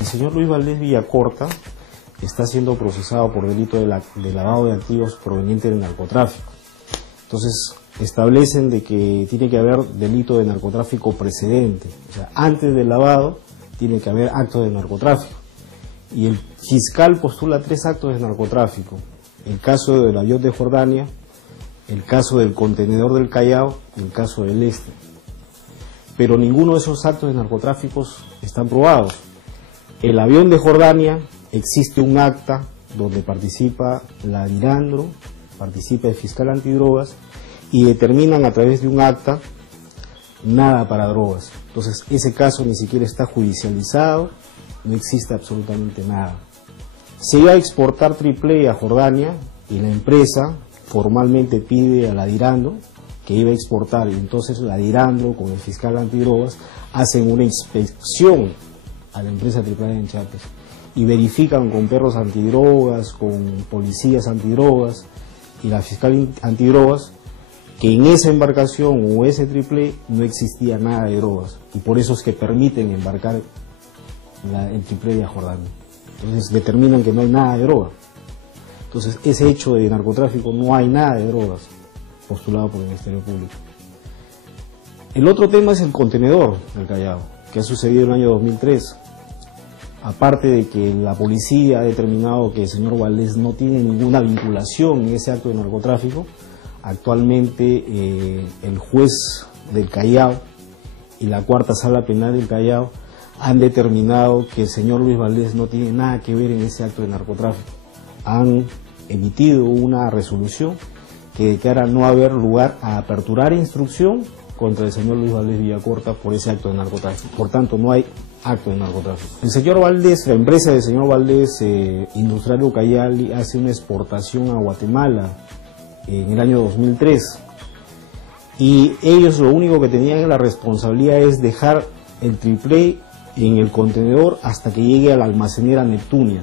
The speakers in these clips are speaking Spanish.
El señor Luis Valdés Villacorta está siendo procesado por delito de lavado de activos proveniente del narcotráfico. Entonces establecen de que tiene que haber delito de narcotráfico precedente, o sea, antes del lavado tiene que haber actos de narcotráfico. Y el fiscal postula 3 actos de narcotráfico: el caso del avión de Jordania, el caso del contenedor del Callao y el caso del Este. Pero ninguno de esos actos de narcotráficos están probados. El avión de Jordania, existe un acta donde participa la Dirandro, participa el fiscal antidrogas y determinan a través de un acta nada para drogas. Entonces ese caso ni siquiera está judicializado, no existe absolutamente nada. Se iba a exportar AAA a Jordania y la empresa formalmente pide a la Dirandro que iba a exportar, y entonces la Dirandro con el fiscal antidrogas hacen una inspección a la empresa AAA en Chiapas y verifican con perros antidrogas, con policías antidrogas y la fiscal antidrogas que en esa embarcación o ese AAA no existía nada de drogas, y por eso es que permiten embarcar el AAA a Jordania. Entonces determinan que no hay nada de droga. Entonces ese hecho de narcotráfico, no hay nada de drogas postulado por el Ministerio Público. El otro tema es el contenedor del Callao, que ha sucedido en el año 2003. Aparte de que la policía ha determinado que el señor Valdés no tiene ninguna vinculación en ese acto de narcotráfico, actualmente el juez del Callao y la cuarta sala penal del Callao han determinado que el señor Luis Valdés no tiene nada que ver en ese acto de narcotráfico. Han emitido una resolución que declara no haber lugar a aperturar instrucción contra el señor Luis Valdés Villacorta por ese acto de narcotráfico. Por tanto, no hay acto de narcotráfico. El señor Valdés, la empresa del señor Valdés, Industrial Ucayali, hace una exportación a Guatemala en el año 2003, y ellos lo único que tenían la responsabilidad es dejar el AAA en el contenedor hasta que llegue a la almacenera Neptunia,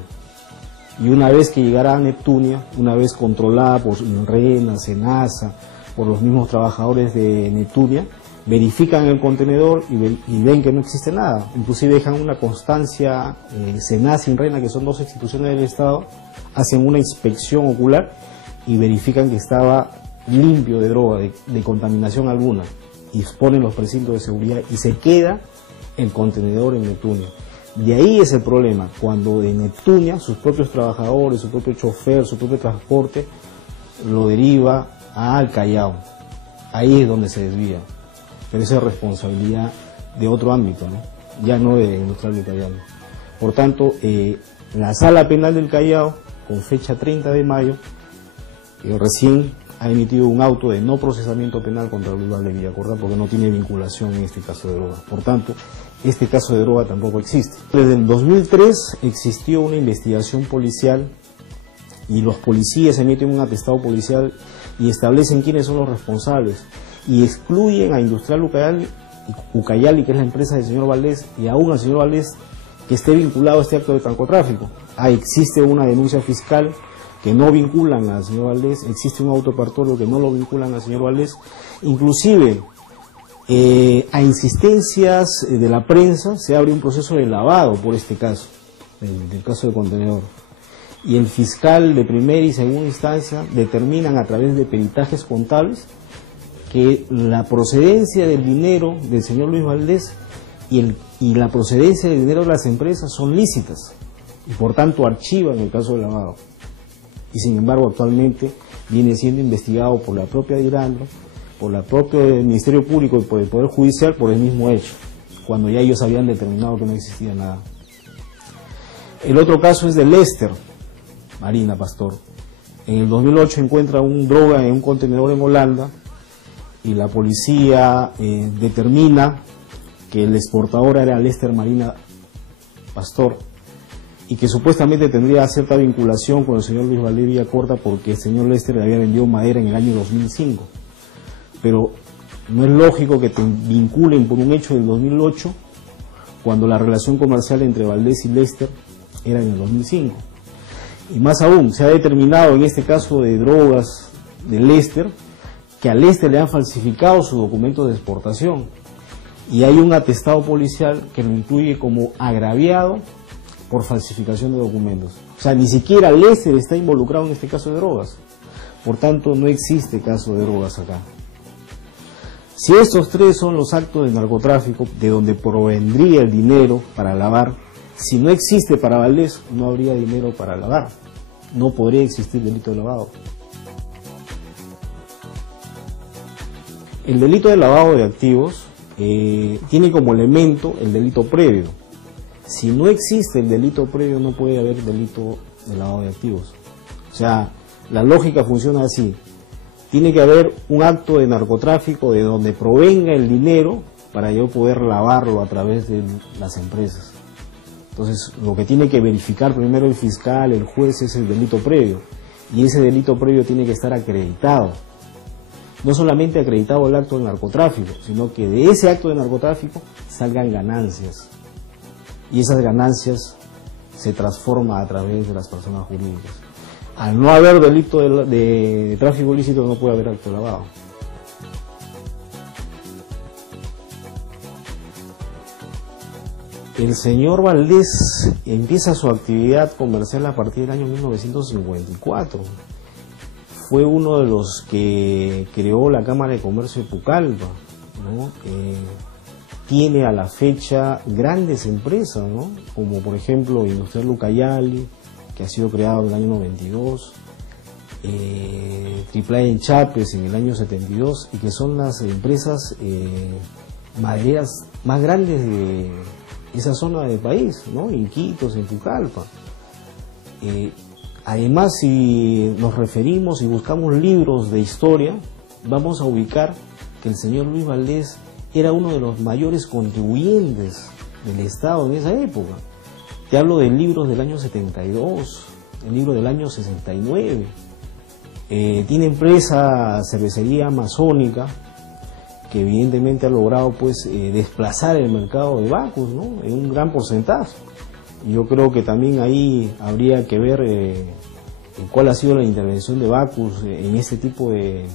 y una vez que llegara a Neptunia, una vez controlada por INRENA, SENASA, por los mismos trabajadores de Neptunia, verifican el contenedor y ven que no existe nada. Inclusive dejan una constancia, SENASA y INRENA, que son 2 instituciones del Estado, hacen una inspección ocular y verifican que estaba limpio de droga, de contaminación alguna, y ponen los precintos de seguridad y se queda el contenedor en Neptunia. De ahí es el problema, cuando de Neptunia sus propios trabajadores, su propio chofer, su propio transporte lo deriva al Callao. Ahí es donde se desvía, pero esa es responsabilidad de otro ámbito, ¿no? Ya no de Industrial del Callao. Por tanto, la Sala Penal del Callao, con fecha 30 de mayo, recién ha emitido un auto de no procesamiento penal contra Luis Valdés Villacorta porque no tiene vinculación en este caso de droga. Por tanto, este caso de droga tampoco existe. Desde el 2003 existió una investigación policial y los policías emiten un atestado policial y establecen quiénes son los responsables y excluyen a Industrial Ucayali, que es la empresa del señor Valdés, y aún al señor Valdés que esté vinculado a este acto de narcotráfico. Existe una denuncia fiscal que no vinculan al señor Valdés, existe un autopartorio que no lo vinculan al señor Valdés, inclusive a insistencias de la prensa se abre un proceso de lavado por este caso, del caso del contenedor, y el fiscal de primera y segunda instancia determinan a través de peritajes contables que la procedencia del dinero del señor Luis Valdés y la procedencia del dinero de las empresas son lícitas, y por tanto archivan el caso de lavado. Y sin embargo actualmente viene siendo investigado por la propia Dirandro, por el propio Ministerio Público y por el Poder Judicial por el mismo hecho, cuando ya ellos habían determinado que no existía nada. El otro caso es de Lester Marina Pastor. En el 2008 encuentra droga en un contenedor en Holanda y la policía determina que el exportador era Lester Marina Pastor y que supuestamente tendría cierta vinculación con el señor Luis Valdés Villacorta porque el señor Lester le había vendido madera en el año 2005. Pero no es lógico que te vinculen por un hecho del 2008 cuando la relación comercial entre Valdés y Lester era en el 2005. Y más aún, se ha determinado en este caso de drogas de Lester, que a Lester le han falsificado su documento de exportación. Y hay un atestado policial que lo incluye como agraviado por falsificación de documentos. O sea, ni siquiera Lester está involucrado en este caso de drogas. Por tanto, no existe caso de drogas acá. Si estos tres son los actos de narcotráfico de donde provendría el dinero para lavar, si no existe para Valdés, no habría dinero para lavar. No podría existir delito de lavado. El delito de lavado de activos tiene como elemento el delito previo. Si no existe el delito previo, no puede haber delito de lavado de activos. O sea, la lógica funciona así. Tiene que haber un acto de narcotráfico de donde provenga el dinero para yo poder lavarlo a través de las empresas. Entonces, lo que tiene que verificar primero el fiscal, el juez, es el delito previo. Y ese delito previo tiene que estar acreditado. No solamente acreditado el acto de narcotráfico, sino que de ese acto de narcotráfico salgan ganancias. Y esas ganancias se transforman a través de las personas jurídicas. Al no haber delito de tráfico ilícito, no puede haber acto de lavado. El señor Valdés empieza su actividad comercial a partir del año 1954. Fue uno de los que creó la Cámara de Comercio de Pucallpa, ¿no? Tiene a la fecha grandes empresas, ¿no? Como por ejemplo Industrial Ucayali, que ha sido creado en el año 92, AAA en Chapes en el año 72, y que son las empresas madereras más grandes de esa zona del país, ¿no? En Iquitos, en Pucallpa. Además, si nos referimos y buscamos libros de historia, vamos a ubicar que el señor Luis Valdés era uno de los mayores contribuyentes del Estado en esa época. Te hablo de libros del año 72, el libro del año 69. Tiene empresa cervecería amazónica, que evidentemente ha logrado pues desplazar el mercado de Bacus, ¿no? En un gran porcentaje. Yo creo que también ahí habría que ver cuál ha sido la intervención de Bacus en este tipo de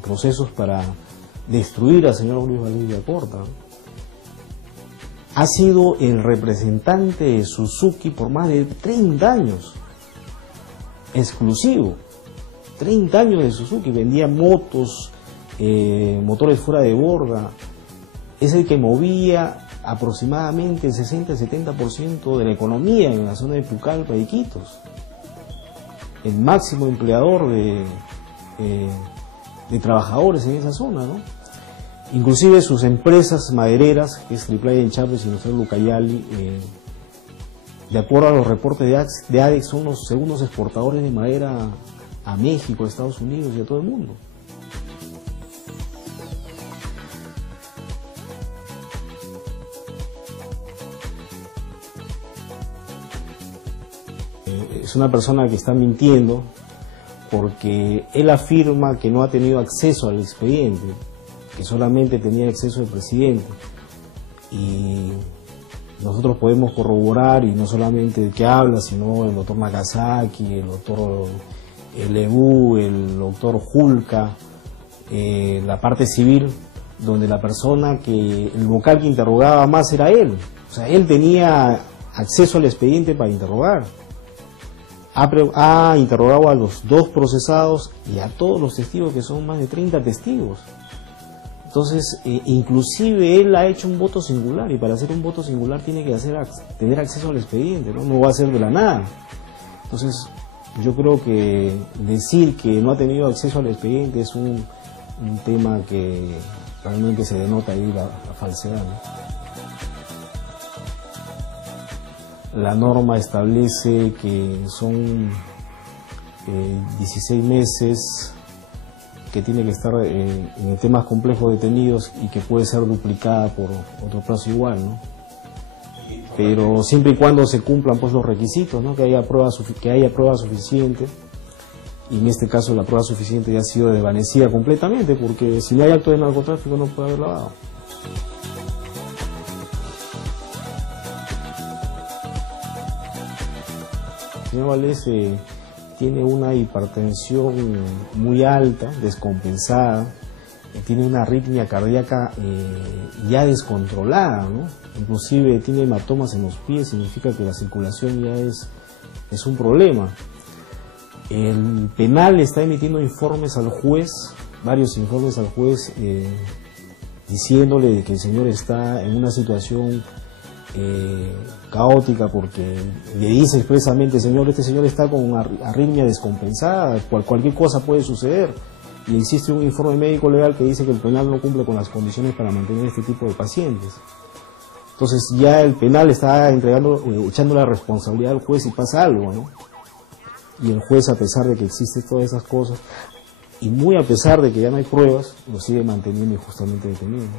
procesos para destruir al señor Luis Valdés Villacorta. Ha sido el representante de Suzuki por más de 30 años, exclusivo. 30 años de Suzuki, vendía motos, motores fuera de borda. Es el que movía aproximadamente el 60-70% de la economía en la zona de Pucallpa y Iquitos. El máximo empleador de trabajadores en esa zona, ¿no? Inclusive sus empresas madereras, que es AAA en Chapes y Industrial Ucayali, de acuerdo a los reportes de ADEX, son los segundos exportadores de madera a México, a Estados Unidos y a todo el mundo. Es una persona que está mintiendo porque él afirma que no ha tenido acceso al expediente, que solamente tenía acceso el presidente. Y nosotros podemos corroborar, y no solamente el que habla, sino el doctor Nagasaki, el doctor Lebu, el doctor Julka, la parte civil, donde la persona el vocal que interrogaba más era él. O sea, él tenía acceso al expediente para interrogar. Ha interrogado a los 2 procesados y a todos los testigos, que son más de 30 testigos. Entonces, inclusive él ha hecho un voto singular, y para hacer un voto singular tiene que tener acceso al expediente, ¿no? No va a ser de la nada. Entonces, yo creo que decir que no ha tenido acceso al expediente es un tema que realmente se denota ahí la falsedad, ¿no? La norma establece que son 16 meses que tiene que estar en temas complejos detenidos, y que puede ser duplicada por otro plazo igual, ¿no? Pero siempre y cuando se cumplan pues los requisitos, ¿no? Que haya prueba suficiente, y en este caso la prueba suficiente ya ha sido desvanecida completamente, porque si no hay acto de narcotráfico no puede haber lavado. señor Valdés tiene una hipertensión muy alta, descompensada, tiene una arritmia cardíaca ya descontrolada, ¿no? Inclusive tiene hematomas en los pies, significa que la circulación ya es un problema. El penal está emitiendo informes al juez, varios informes al juez, diciéndole de que el señor está en una situación caótica, porque le dice expresamente, señor, este señor está con una arritmia descompensada, cualquier cosa puede suceder, y existe un informe médico legal que dice que el penal no cumple con las condiciones para mantener este tipo de pacientes. Entonces ya el penal está echando la responsabilidad al juez si pasa algo, ¿no? Y el juez, a pesar de que existen todas esas cosas, y muy a pesar de que ya no hay pruebas, lo sigue manteniendo injustamente detenido, ¿no?